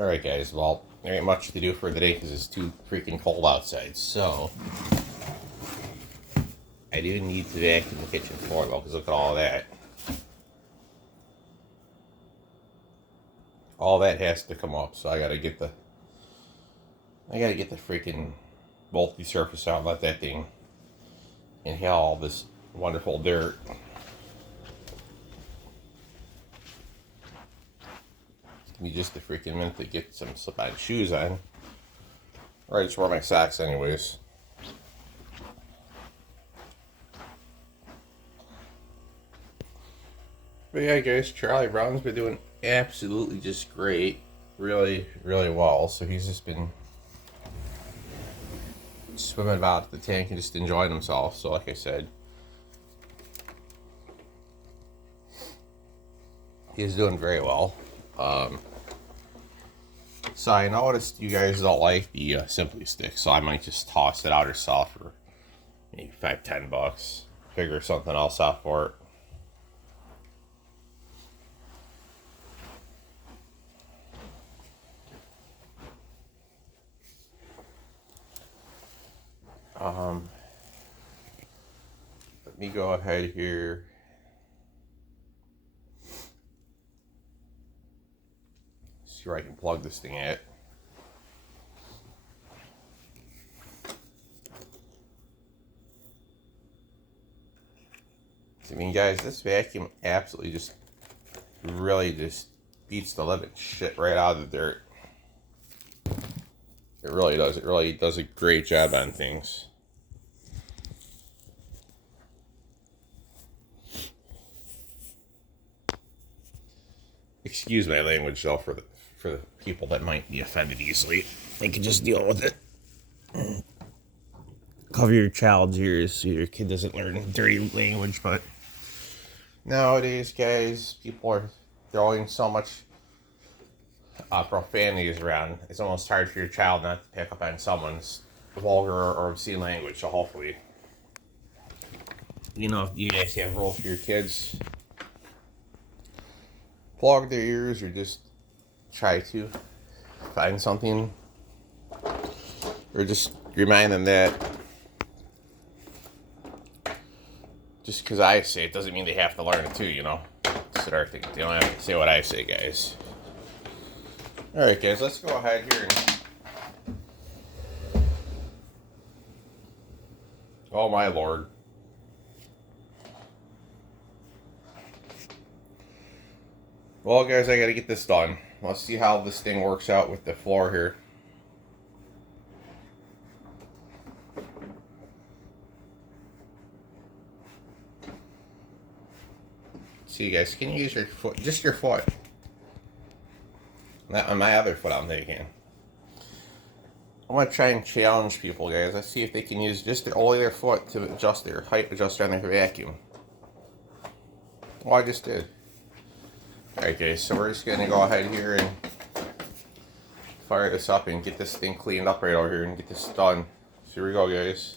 Alright guys, well, there ain't much to do for the day because it's too freaking cold outside, so I do need to vacuum the kitchen floor though, because look at all that. All that has to come up, so I gotta get the freaking multi-surface out and let that thing inhale all this wonderful dirt. Give me just a freaking minute to get some slip-on shoes on. Or I just wear my socks anyways. But yeah guys, Charlie Brown's been doing absolutely just great. Really, really well. So he's just been swimming about the tank and just enjoying himself. So like I said, he's doing very well. So I noticed you guys don't like the Simply Stick, so I might just toss it out or sell for maybe $5-10. Figure something else out for it. Let me go ahead here. See where I can plug this thing at. I mean, guys, this vacuum absolutely just really just beats the living shit right out of the dirt. It really does. It really does a great job on things. Excuse my language, though, for the people that might be offended easily. They can just deal with it. Cover your child's ears so your kid doesn't learn dirty language. But nowadays, guys, people are throwing so much profanities around. It's almost hard for your child not to pick up on someone's vulgar or obscene language. So hopefully, you know, you guys have rules for your kids. Plug their ears or just try to find something, or just remind them that just because I say it doesn't mean they have to learn it too, you know. That's our thing. They don't have to say what I say, guys. Alright guys, let's go ahead here and oh my lord. Well, guys, I gotta get this done. Let's see how this thing works out with the floor here. See, guys, can you use your foot? Just your foot. Not on my other foot I'm taking. I'm gonna try and challenge people, guys. Let's see if they can use just only their foot to adjust their height adjuster on their vacuum. Oh, I just did. Alright guys, so we're just going to go ahead here and fire this up and get this thing cleaned up right over here and get this done. So here we go, guys.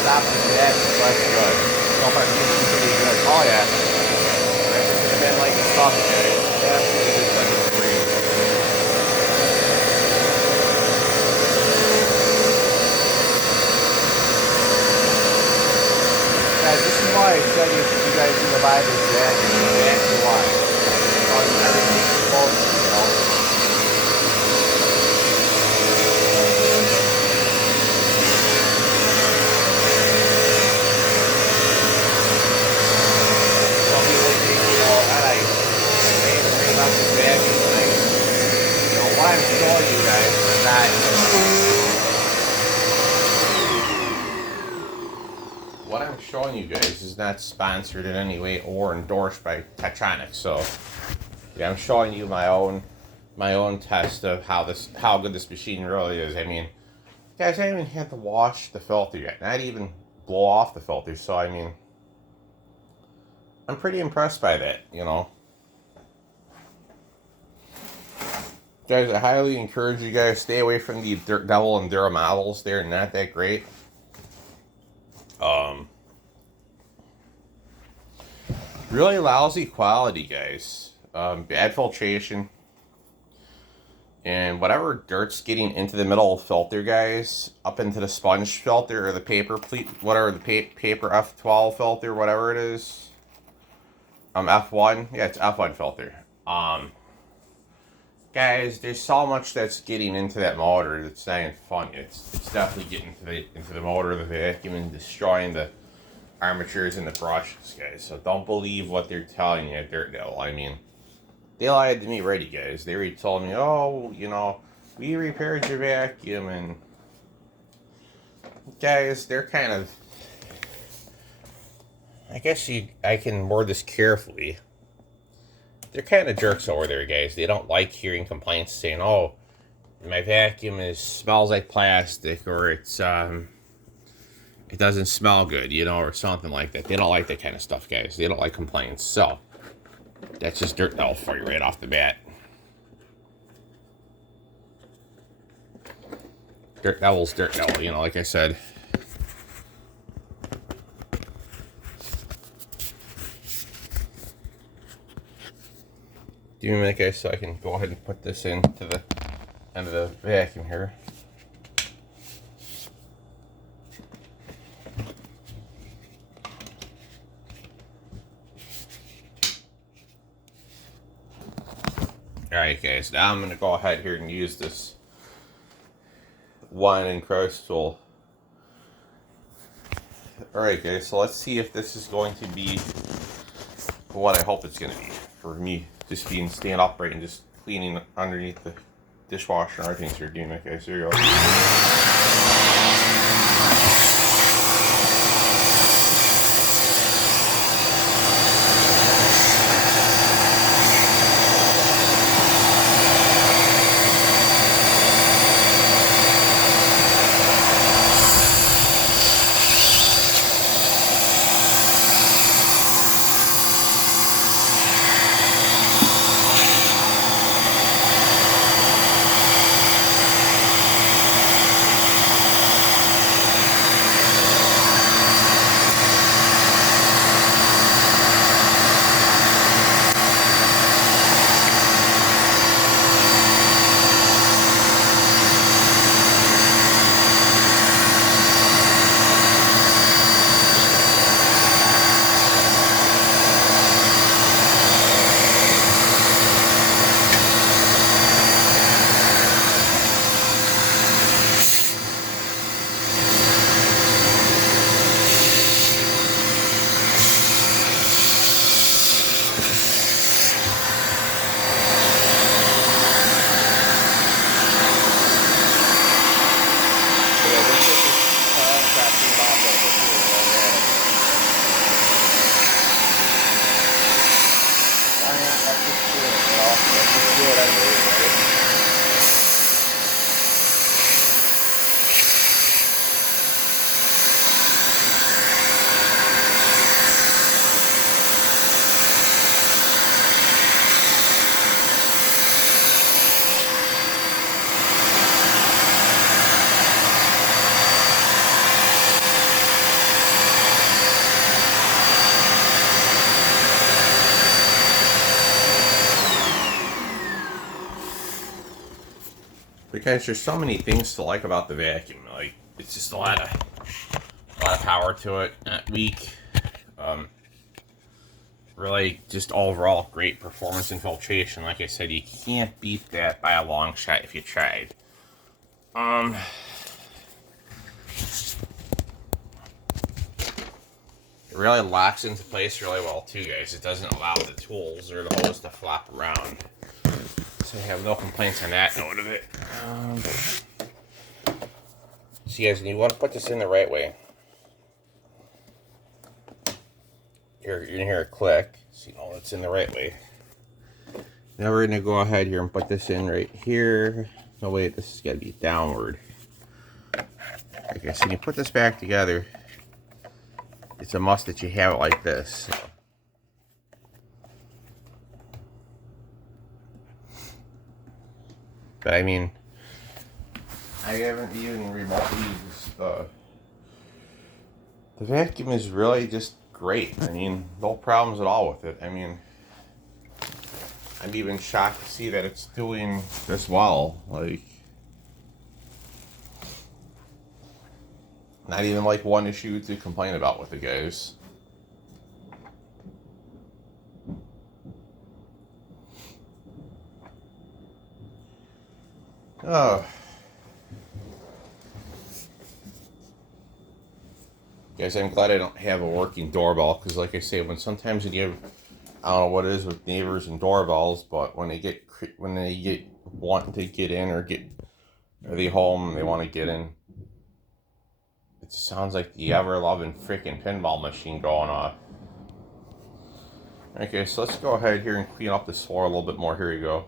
Stop and that, so that's good. So far, it's pretty good. Oh, yeah. And then, like, it's tough, okay? Absolutely just like it's free. Guys, this is why I said you guys need to buy this jacket. That's why. Because everything's bullshit, you know? you guys, this is not sponsored in any way or endorsed by Tetronic. So yeah, I'm showing you my own test of how good this machine really is. I mean, guys, I haven't had to wash the filter yet, not even blow off the filter. So I mean, I'm pretty impressed by that, you know. Guys, I highly encourage you guys stay away from the Dirt Devil and Dura models. They're not that great. Really lousy quality, guys. Bad filtration. And whatever dirt's getting into the middle of the filter, guys, up into the sponge filter or the paper pleat, whatever the paper F12 filter, whatever it is. F1. Yeah, it's F1 filter. Guys, there's so much that's getting into that motor that's not even fun. It's definitely getting into the motor of the vacuum and destroying the armatures and the brushes, guys. So don't believe what they're telling you at Dirt Devil. I mean, they lied to me already, guys. They already told me, oh, you know, we repaired your vacuum, and guys, they're kind of, I guess I can word this carefully. They're kind of jerks over there, guys. They don't like hearing complaints saying, oh, my vacuum smells like plastic, or it doesn't smell good, you know, or something like that. They don't like that kind of stuff, guys. They don't like complaints. So that's just Dirt Devil for you right off the bat. Dirt Devil's Dirt Devil, you know, like I said. Give me a minute, guys, so I can go ahead and put this into the end of the vacuum here. Alright, guys, now I'm going to go ahead here and use this wine and crystal. Alright, guys, so let's see if this is going to be what I hope it's going to be. For me, just staying upright and just cleaning underneath the dishwasher and everything. So you're doing that, guys. Here you go. Because there's so many things to like about the vacuum. Like, it's just a lot of power to it. Not weak. Really, just overall great performance and filtration. Like I said, you can't beat that by a long shot if you tried. It really locks into place really well too, guys. It doesn't allow the tools or the hose to flop around. So I have no complaints on that note of it. So you guys, you want to put this in the right way. You're gonna hear a click, so you know it's in the right way. Now we're gonna go ahead here and put this in right here. No, wait, this has got to be downward. Okay, so when you put this back together, it's a must that you have it like this. But I mean, I haven't even remotely used the vacuum is really just great. I mean, no problems at all with it. I mean, I'm even shocked to see that it's doing this well. Like, not even like one issue to complain about with it, guys. Oh. Guys, I'm glad I don't have a working doorbell, because like I say, when sometimes when you have, I don't know what it is with neighbors and doorbells, but when they get wanting to get in or are they home and they want to get in, it sounds like the ever-loving freaking pinball machine going off. Okay, so let's go ahead here and clean up this floor a little bit more. Here you go.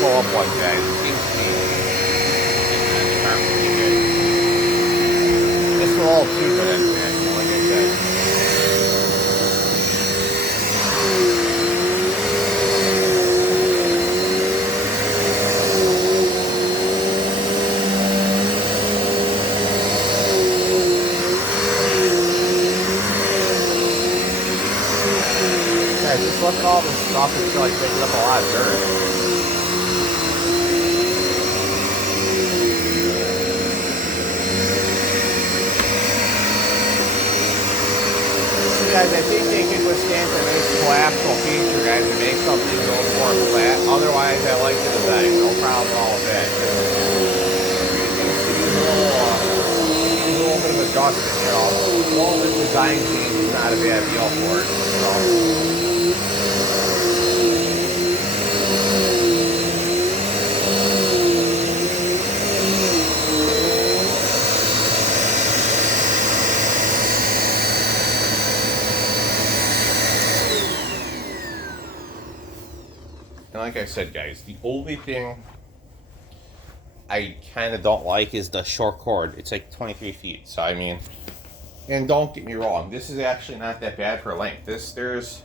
Up one, guys. It seems to be perfectly good. This will all too good at that, like I said. Guys, just look at all this stuff. It's like picking up a lot of dirt. Guys, I think they can withstand a nice collapsible feature, guys, and make something a little more flat. Otherwise, I like the design. No problem at all with that. Use a little bit of adjustment, you know. All the design change is not a bad deal for it. So. And like I said, guys, the only thing I kind of don't like is the short cord. It's like 23 feet. So, I mean, and don't get me wrong, this is actually not that bad for length. There's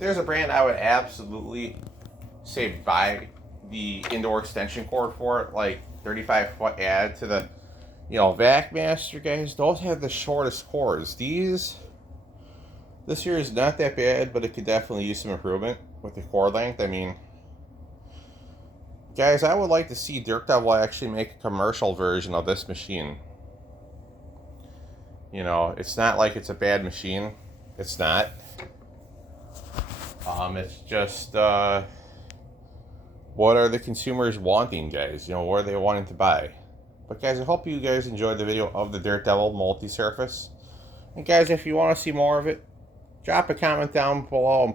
a brand I would absolutely say buy the indoor extension cord for it, like 35-foot add to the, you know, VacMaster, guys. Those have the shortest cords. This here is not that bad, but it could definitely use some improvement with the cord length. I mean, guys, I would like to see Dirt Devil actually make a commercial version of this machine. You know, it's not like it's a bad machine. It's not. It's just, what are the consumers wanting, guys? You know, what are they wanting to buy? But guys, I hope you guys enjoyed the video of the Dirt Devil multi-surface. And guys, if you want to see more of it, drop a comment down below and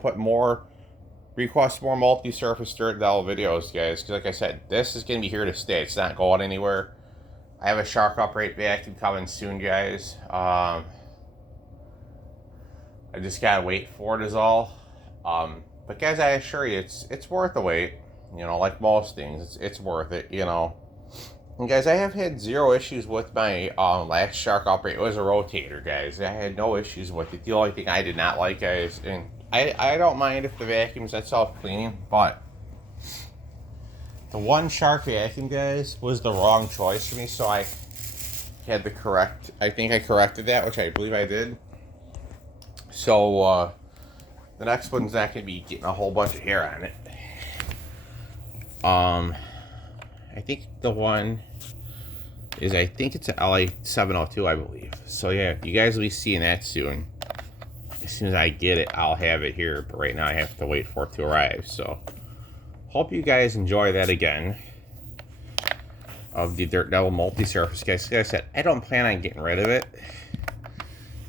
request more multi-surface Dirt Devil videos, guys. Because like I said, this is going to be here to stay. It's not going anywhere. I have a shark upright vacuum coming soon, guys. I just gotta wait for it is all. But guys, I assure you, it's worth the wait. You know, like most things, it's worth it, you know. And guys, I have had zero issues with my last shark operator. It was a rotator, guys. I had no issues with it. The only thing I did not like, guys, and I don't mind if the vacuum's at self-cleaning, but the one shark vacuum, guys, was the wrong choice for me, so I had to correct. I think I corrected that, which I believe I did. So the next one's not going to be getting a whole bunch of hair on it. I think the one is, I think it's an LA 702, I believe. So yeah, you guys will be seeing that soon. As soon as I get it, I'll have it here. But right now I have to wait for it to arrive. So hope you guys enjoy that again. Of the Dirt Devil multi-surface, guys. Like I said, I don't plan on getting rid of it.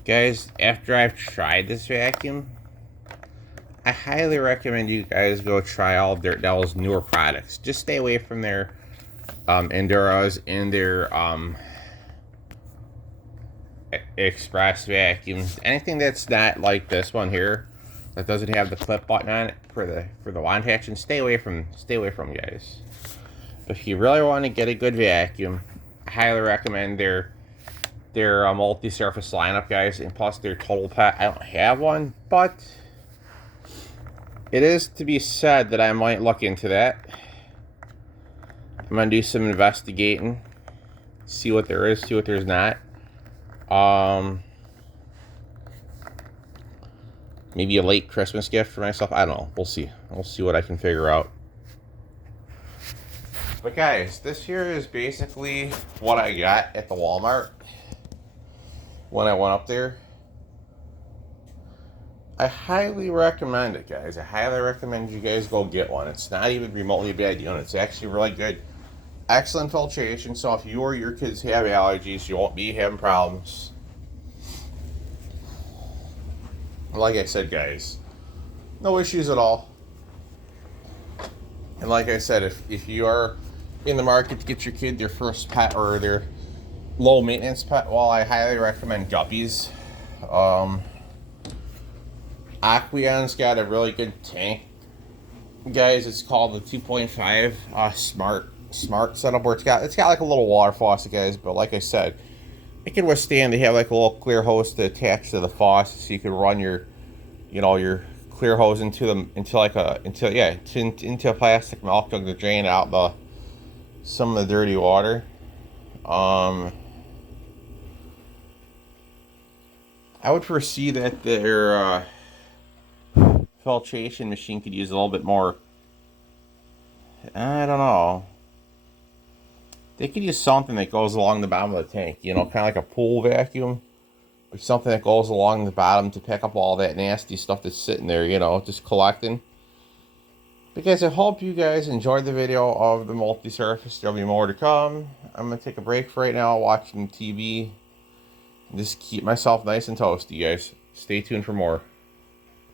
Guys, after I've tried this vacuum, I highly recommend you guys go try all Dirt Devil's newer products. Just stay away from their Enduros and their express vacuums. Anything that's not like this one here, that doesn't have the clip button on it for the wand action, stay away from guys. If you really want to get a good vacuum, I highly recommend their multi-surface lineup, guys, and plus their total pet. I don't have one, but it is to be said that I might look into that. I'm gonna do some investigating, see what there is, see what there's not. Maybe a late Christmas gift for myself. I don't know. We'll see. We'll see what I can figure out. But guys, this here is basically what I got at the Walmart when I went up there. I highly recommend it, guys. I highly recommend you guys go get one. It's not even remotely a bad unit. It's actually really good. Excellent filtration, so if you or your kids have allergies, you won't be having problems. Like I said, guys, no issues at all. And like I said, if you are in the market to get your kid their first pet or their low maintenance pet, well, I highly recommend Guppies. Aquion's got a really good tank, guys. It's called the 2.5 smart setup, where it's got like a little water faucet, guys. But like I said, it can withstand. They have like a little clear hose to attach to the faucet, so you can run your clear hose into a plastic milk jug to drain out some of the dirty water. I would foresee that their filtration machine could use a little bit more. I don't know. They could use something that goes along the bottom of the tank, kind of like a pool vacuum, or something that goes along the bottom to pick up all that nasty stuff that's sitting there, just collecting. But guys, I hope you guys enjoyed the video of the multi-surface. There'll be more to come. I'm going to take a break for right now, watching TV. Just keep myself nice and toasty, guys. Stay tuned for more.